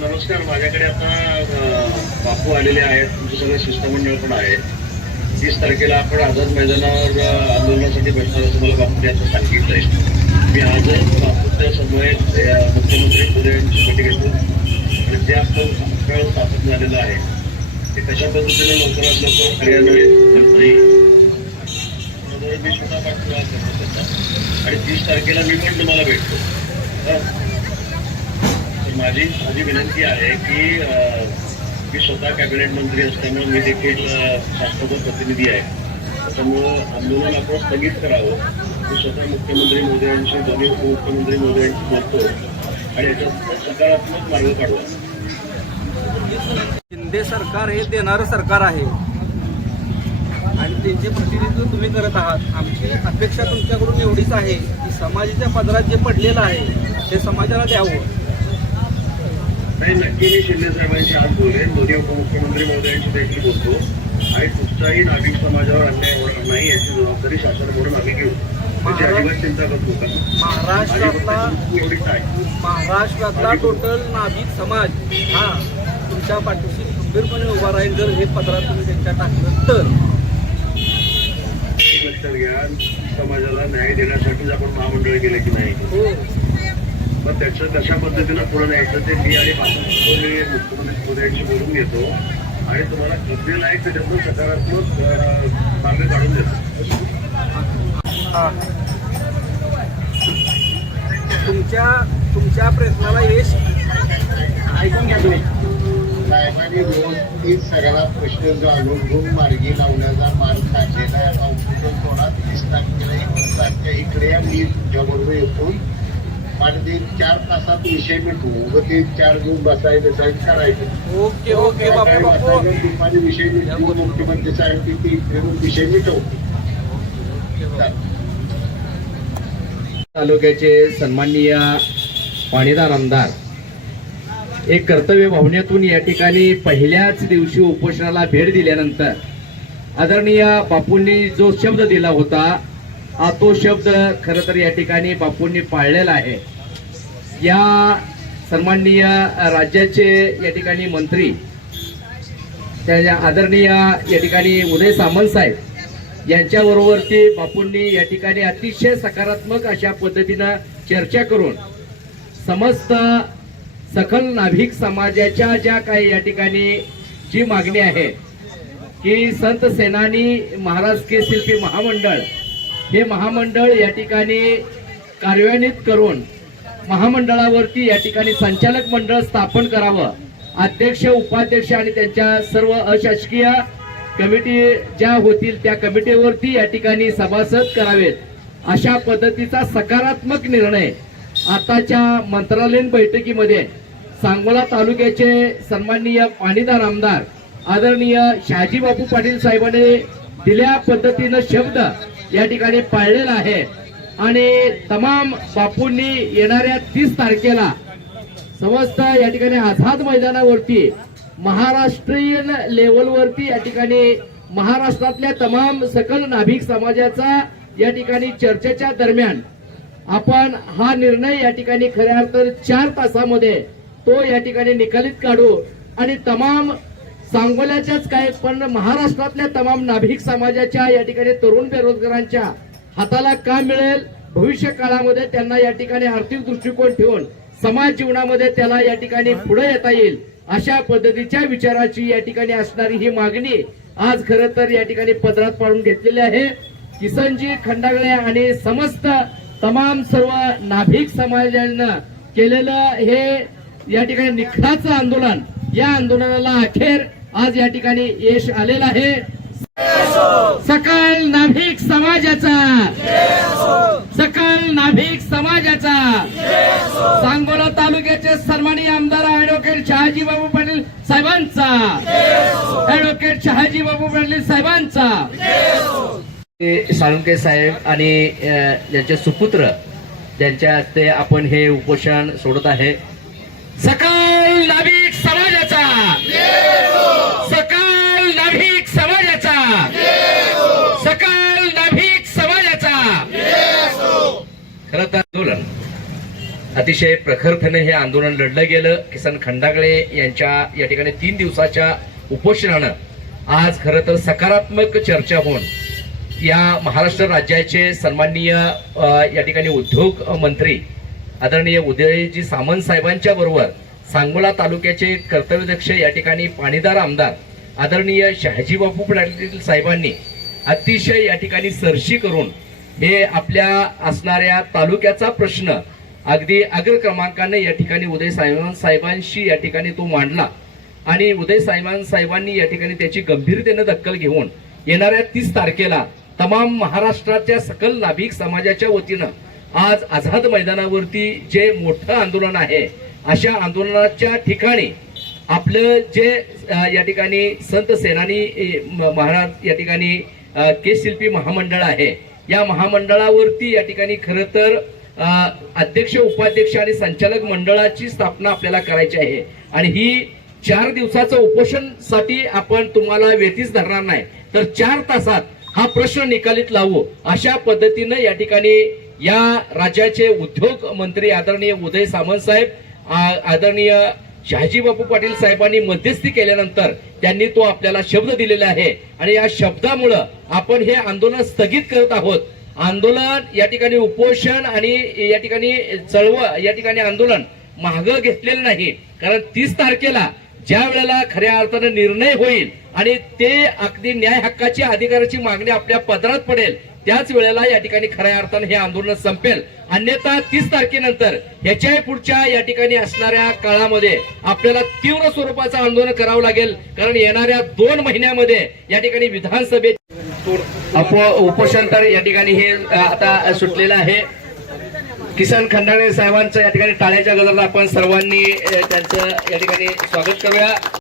नमस्कार माझ्याकडे आता बापू आलेले आहेत. तुमचे सगळे शिष्टमंडळ पण आहे. तीस तारखेला आपण आझाद मैदानावर आंदोलनासाठी बसणार असं मला बापू यांचं सांगितलं आहे. मी आज बापूच्या समवेत मुख्यमंत्री पुढे भेटी घेतो. आणि ते आपण आपल्याला स्थापन झालेलं आहे. ते कशा पद्धतीने लवकरात लवकर कार्यान्वित करता येईल मी स्वतः पाठवला आणि तीस तारखेला मी पण तुम्हाला भेटतो. माझी माझी विनंती आहे की मी स्वतः कॅबिनेट मंत्री असल्यामुळे मी देखील शासनाचा प्रतिनिधी आहे. त्याच्यामुळं आंदोलन आपण स्थगित करावं. मी स्वतः मुख्यमंत्री मोदयांशी दोन्ही उपमुख्यमंत्री मोदयांशी बोलतो. आणि याच्यात सकारात्मक मार्ग काढू शिंदे सरकार हे देणारं सरकार आहे. आणि त्यांचे प्रतिनिधित्व तुम्ही करत आहात. आमची अपेक्षा तुमच्याकडून एवढीच आहे की समाजाच्या पदरात जे पडलेलं आहे ते समाजाला द्यावं. नाही नक्की मी शिंदे साहेबांशी आज बोलेन. दोन्ही उपमुख्यमंत्री महोदयांशी देखील बोलतो. आणि कुठचाही नागरिक समाजावर अन्याय होणार नाही याची जबाबदारी शासन म्हणून आम्ही घेऊ. त्याची अजिबात चिंता महाराष्ट्रातला विनंती एवढीच आहे. महाराष्ट्रातला टोटल नाभिक समाज हा तुमच्या पाठीशी खंबीरपणे उभा राहील जर हे पदरात तुम्ही त्यांच्या टाकलं तर. लक्षात घ्या समाजाला न्याय देण्यासाठीच आपण महामंडळ केले की नाही? मग त्याचं कशा पद्धतीनं पुढे न्यायचं ते मी आणि माझं मी मुख्यमंत्री मोदयांशी बोलून घेतो. आणि तुम्हाला घेतलेलं आहे ते त्यातून सकारात्मक मार्ग काढून देतो. तुमच्या तुमच्या प्रयत्नाला यश ऐकून घ्या तुम्ही. साहेबांनी व्यवस्थित सगळा प्रश्न जाणून घेऊन मार्गी लावण्याचा मार्ग काढलेला आहे. आता उठून थोडा तीस तारखेला एकवीस तारखेला इकडे मी तुमच्याबरोबर येतो. आणि ते चार तासात विषय उगाच ते चार घेऊन बसायचं साहेब करायचं. ओके ओके बापू बापू बसायचं, दुपारी विषय मिटवू. मुख्यमंत्री साहेब येऊन विषय मिटवू. तालुक्याचे सन्माननीय पाणीदार आमदार एक कर्तव्य भावनेतून या ठिकाणी पहिल्याच दिवशी उपोषणाला भेट दिल्यानंतर आदरणीय बापूंनी जो शब्द दिला होता हा तो शब्द खरं तर या ठिकाणी बापूंनी पाळलेला आहे. या सन्माननीय राज्याचे या ठिकाणी मंत्री त्याच्या आदरणीय या ठिकाणी उदय सामंत साहेब यांच्याबरोबरती बापूंनी या ठिकाणी अतिशय सकारात्मक अशा पद्धतीनं चर्चा करून समस्त सखल नाभिक समाजाच्या ज्या काही या ठिकाणी जी मागणी आहे की संत सेनानी महाराज के शिल्पी महामंडळ हे महामंडळ या ठिकाणी कार्यान्वित करून महामंडळावरती या ठिकाणी संचालक मंडळ स्थापन करावं. अध्यक्ष उपाध्यक्ष आणि त्यांच्या सर्व अशासकीय कमिटी ज्या होतील त्या कमिटीवरती या ठिकाणी सभासद करावेत. अशा पद्धतीचा सकारात्मक निर्णय आताच्या मंत्रालयीन बैठकीमध्ये सांगोला तालुक्याचे सन्माननीय पाणीदार आमदार आदरणीय शहाजीबाबू पाटील साहेबांनी दिल्या पद्धतीनं शब्द या ठिकाणी पाळलेला आहे. आणि तमाम बापूंनी येणाऱ्या तीस तारखेला समस्त या ठिकाणी आझाद मैदानावरती महाराष्ट्रीयन लेवलवरती या ठिकाणी महाराष्ट्रातल्या तमाम सकल नाभिक समाजाचा या ठिकाणी चर्चेच्या दरम्यान आपण हा निर्णय या ठिकाणी खऱ्या अर्थ चार तासामध्ये तो या ठिकाणी निकालीत काढू आणि तमाम सांगोल्याच्याच काय पण महाराष्ट्रातल्या तमाम नाभिक समाजाच्या या ठिकाणी तरुण बेरोजगारांच्या हाताला काम मिळेल? भविष्य काळामध्ये त्यांना या ठिकाणी आर्थिक दृष्टिकोन ठेवून समाज जीवनामध्ये त्याला या ठिकाणी पुढे येता येईल अशा पद्धतीच्या विचाराची या ठिकाणी असणारी ही मागणी आज खरं तर या ठिकाणी पदरात पाडून घेतलेली आहे. किसनजी खंडागळे आणि समस्त तमाम सर्व नाभिक समाजानं केलेलं हे या ठिकाणी निखराचं आंदोलन या आंदोलनाला अखेर आज या ठिकाणी यश आलेलं आहे. सकल नाभिक समाजाचा. सकल नाभिक समाजाचा. सांगोला तालुक्याचे सन्मानी आमदार ऍडव्होकेट शहाजी बाबू पाटील साहेबांचा. ऍडव्होकेट शहाजी बाबू पाटील साहेबांचा. साळुंके साहेब आणि ज्यांचे यांचे सुपुत्र ज्यांच्या हस्ते आपण हे उपोषण सोडत आहे. सकल नाभिक समाजाचा. सकल नाभिक समाजाचा. खरं तर आंदोलन. अतिशय प्रखरतेने हे आंदोलन लढलं गेलं. किसन खंडागळे यांच्या या ठिकाणी तीन दिवसाच्या उपोषणानं आज खरं तर सकारात्मक चर्चा होऊन या महाराष्ट्र राज्याचे सन्माननीय या ठिकाणी उद्योग मंत्री आदरणीय उदयजी सामंत साहेबांच्या बरोबर सांगोला तालुक्याचे कर्तव्यदक्ष या ठिकाणी पाणीदार आमदार आदरणीय शहाजी बापू पाटील साहेबांनी अतिशय या ठिकाणी सरशी करून हे आपल्या असणाऱ्या तालुक्याचा प्रश्न अगदी अग्र क्रमांकाने या ठिकाणी उदय साहेबां साहेबांशी या ठिकाणी तो मांडला. आणि उदय साहेबां साहेबांनी या ठिकाणी त्याची गंभीरतेनं दखल घेऊन येणाऱ्या तीस तारखेला तमाम महाराष्ट्राच्या सकल नाभिक समाजाच्या वतीनं आज आझाद मैदानावरती जे मोठं आंदोलन आहे अशा आंदोलनाच्या ठिकाणी आपलं जे या ठिकाणी संत सेनानी म- महाराज या ठिकाणी केशशिल्पी शिल्पी महामंडळ आहे. या महामंडळावरती या ठिकाणी खरं तर अध्यक्ष उपाध्यक्ष आणि संचालक मंडळाची स्थापना आपल्याला करायची आहे. आणि ही चार दिवसाचं उपोषणसाठी आपण तुम्हाला वेतीच धरणार नाही. तर चार तासात हा प्रश्न निकालीत लावू. अशा पद्धतीनं या ठिकाणी या राज्याचे उद्योग मंत्री आदरणीय उदय सामंत साहेब आ- आदरणीय शहाजी बापू पाटील साहेबांनी मध्यस्थी केल्यानंतर त्यांनी तो आपल्याला शब्द दिलेला आहे. आणि या शब्दामुळं आपण हे आंदोलन स्थगित करत आहोत. आंदोलन या ठिकाणी उपोषण आणि या ठिकाणी चळवळ या ठिकाणी आंदोलन मागं घेतलेलं नाही. कारण तीस तारखेला ज्या वेळेला खऱ्या अर्थानं निर्णय होईल आणि ते अगदी न्याय हक्काची अधिकाराची मागणी आपल्या पदरात पडेल त्याच वेळेला या ठिकाणी खऱ्या अर्थानं हे आंदोलन संपेल. अन्यथा तीस तारखेनंतर ह्याच्याही पुढच्या या ठिकाणी असणाऱ्या काळामध्ये आपल्याला तीव्र स्वरूपाचं आंदोलन करावं लागेल. कारण येणाऱ्या दोन महिन्यामध्ये या ठिकाणी विधानसभेत अप- उपोषण तर या ठिकाणी हे आता सुटलेलं आहे. किसन खंडाळे साहेबांचं या ठिकाणी टाळ्याच्या गजरात आपण सर्वांनी त्यांचं या ठिकाणी स्वागत करूया.